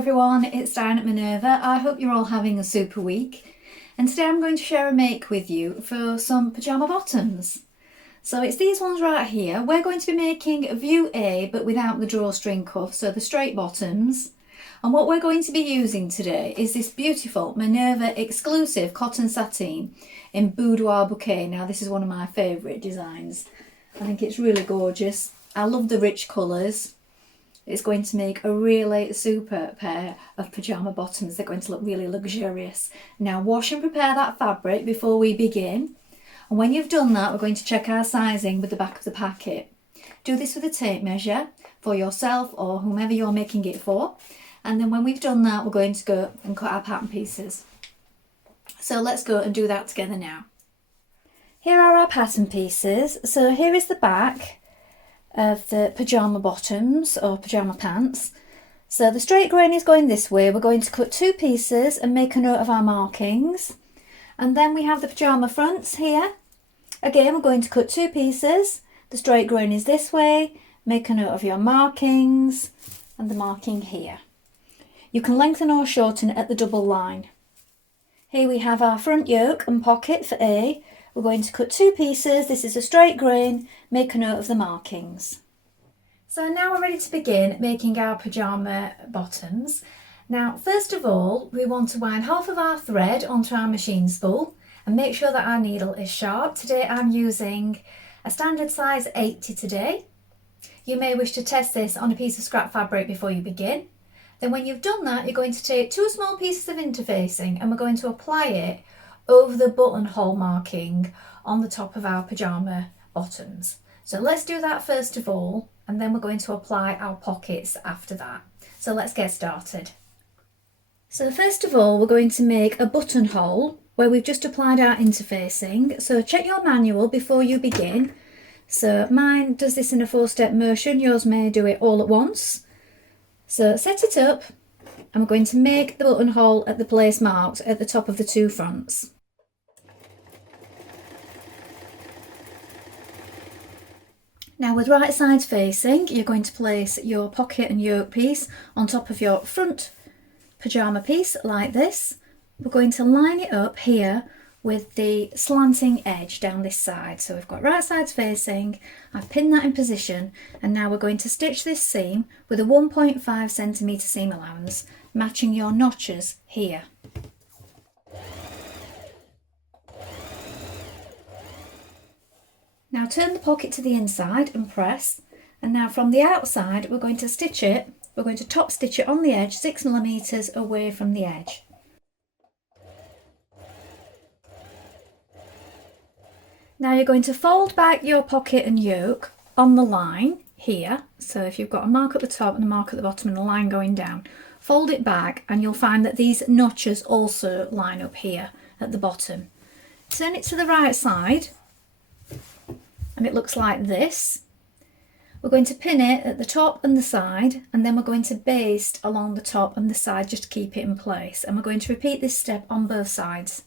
everyone, it's Dianne at Minerva. I hope you're all having a super week. And today I'm going to share a make with you for some pyjama bottoms. So it's these ones right here. We're going to be making view A but without the drawstring cuff, so the straight bottoms. And what we're going to be using today is this beautiful Minerva exclusive cotton sateen in Boudoir Bouquet. Now this is one of my favourite designs. I think it's really gorgeous. I love the rich colours. It's going to make a really super pair of pyjama bottoms. They're going to look really luxurious. Now wash and prepare that fabric before we begin. And when you've done that, we're going to check our sizing with the back of the packet. Do this with a tape measure for yourself or whomever you're making it for. And then when we've done that, we're going to go and cut our pattern pieces. So let's go and do that together now. Here are our pattern pieces. So here is the back of the pyjama bottoms or pyjama pants. So the straight grain is going this way. We're going to cut two pieces and make a note of our markings. And then we have the pyjama fronts here. Again, we're going to cut two pieces. The straight grain is this way. Make a note of your markings and the marking here. You can lengthen or shorten at the double line. Here we have our front yoke and pocket for A. We're going to cut two pieces. This is a straight grain. Make a note of the markings. So now we're ready to begin making our pyjama bottoms. Now, first of all, we want to wind half of our thread onto our machine spool and make sure that our needle is sharp. Today I'm using a standard size 80 today. You may wish to test this on a piece of scrap fabric before you begin. Then when you've done that, you're going to take two small pieces of interfacing and we're going to apply it over the buttonhole marking on the top of our pyjama bottoms. So let's do that first of all, and then we're going to apply our pockets after that. So let's get started. So first of all, we're going to make a buttonhole where we've just applied our interfacing. So check your manual before you begin. So mine does this in a 4-step motion, yours may do it all at once. So set it up, and we're going to make the buttonhole at the place marked at the top of the two fronts. Now with right sides facing, you're going to place your pocket and yoke piece on top of your front pyjama piece like this. We're going to line it up here with the slanting edge down this side. So we've got right sides facing, I've pinned that in position, and now we're going to stitch this seam with a 1.5 centimetre seam allowance, matching your notches here. Now turn the pocket to the inside and press, and now from the outside we're going to stitch it, we're going to top stitch it on the edge 6mm away from the edge. Now you're going to fold back your pocket and yoke on the line here. So if you've got a mark at the top and a mark at the bottom and a line going down, fold it back and you'll find that these notches also line up here at the bottom. Turn it to the right side and it looks like this. We're going to pin it at the top and the side, and then we're going to baste along the top and the side just to keep it in place. And we're going to repeat this step on both sides.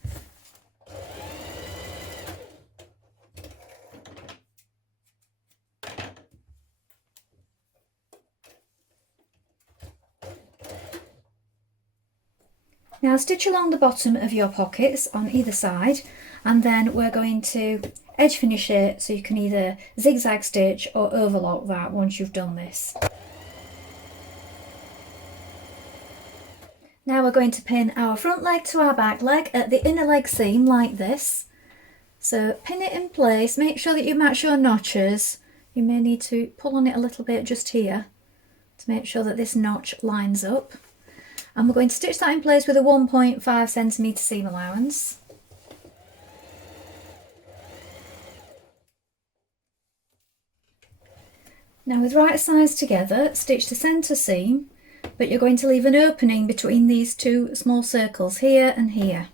Now stitch along the bottom of your pockets on either side, and then we're going to edge finish it, so you can either zigzag stitch or overlock that once you've done this. Now we're going to pin our front leg to our back leg at the inner leg seam like this. So pin it in place, make sure that you match your notches. You may need to pull on it a little bit just here to make sure that this notch lines up. And we're going to stitch that in place with a 1.5 centimetre seam allowance. Now with right sides together, stitch the centre seam, but you're going to leave an opening between these two small circles here and here.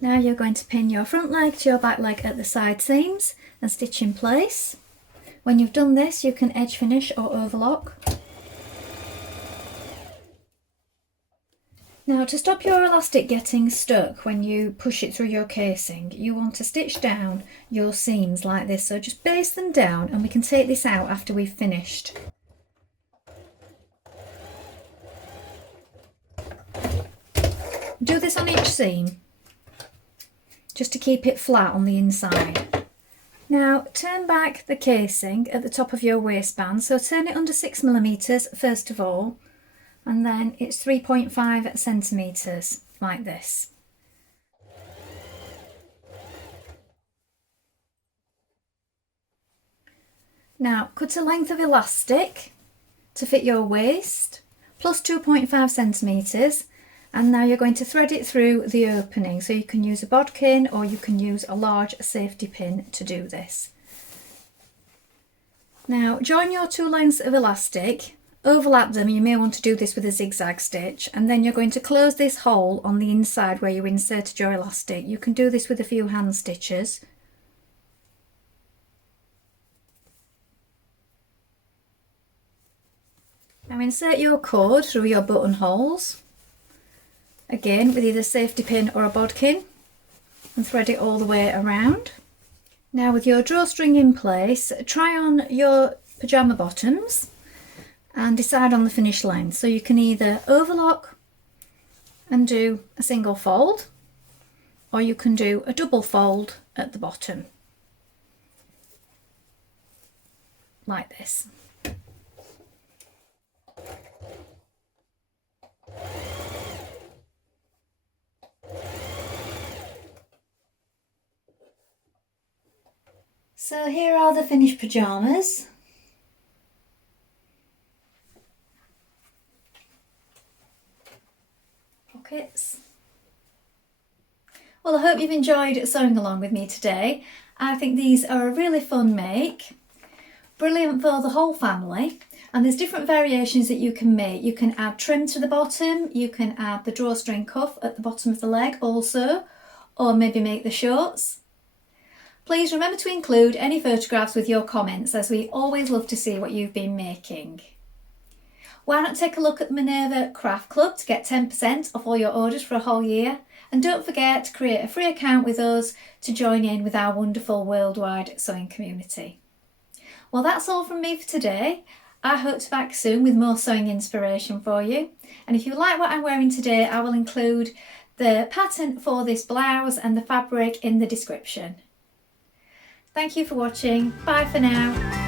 Now you're going to pin your front leg to your back leg at the side seams and stitch in place. When you've done this, you can edge finish or overlock. Now, to stop your elastic getting stuck when you push it through your casing, you want to stitch down your seams like this. So just base them down and we can take this out after we've finished. Do this on each seam, just to keep it flat on the inside. Now turn back the casing at the top of your waistband, so turn it under 6mm first of all, and then it's 3.5cm like this. Now cut a length of elastic to fit your waist, plus 2.5cm, and now you're going to thread it through the opening. So you can use a bodkin or you can use a large safety pin to do this. Now join your two lengths of elastic, overlap them. You may want to do this with a zigzag stitch, and then you're going to close this hole on the inside where you inserted your elastic. You can do this with a few hand stitches. Now insert your cord through your buttonholes, again with either a safety pin or a bodkin, and thread it all the way around. Now with your drawstring in place, try on your pyjama bottoms and decide on the finished length. So you can either overlock and do a single fold, or you can do a double fold at the bottom, like this. So here are the finished pyjamas. Pockets. Well, I hope you've enjoyed sewing along with me today. I think these are a really fun make, brilliant for the whole family, and there's different variations that you can make. You can add trim to the bottom, you can add the drawstring cuff at the bottom of the leg also, or maybe make the shorts. Please remember to include any photographs with your comments, as we always love to see what you've been making. Why not take a look at the Minerva Craft Club to get 10% off all your orders for a whole year? And don't forget to create a free account with us to join in with our wonderful worldwide sewing community. Well, that's all from me for today. I hope to be back soon with more sewing inspiration for you. And if you like what I'm wearing today, I will include the pattern for this blouse and the fabric in the description. Thank you for watching. Bye for now.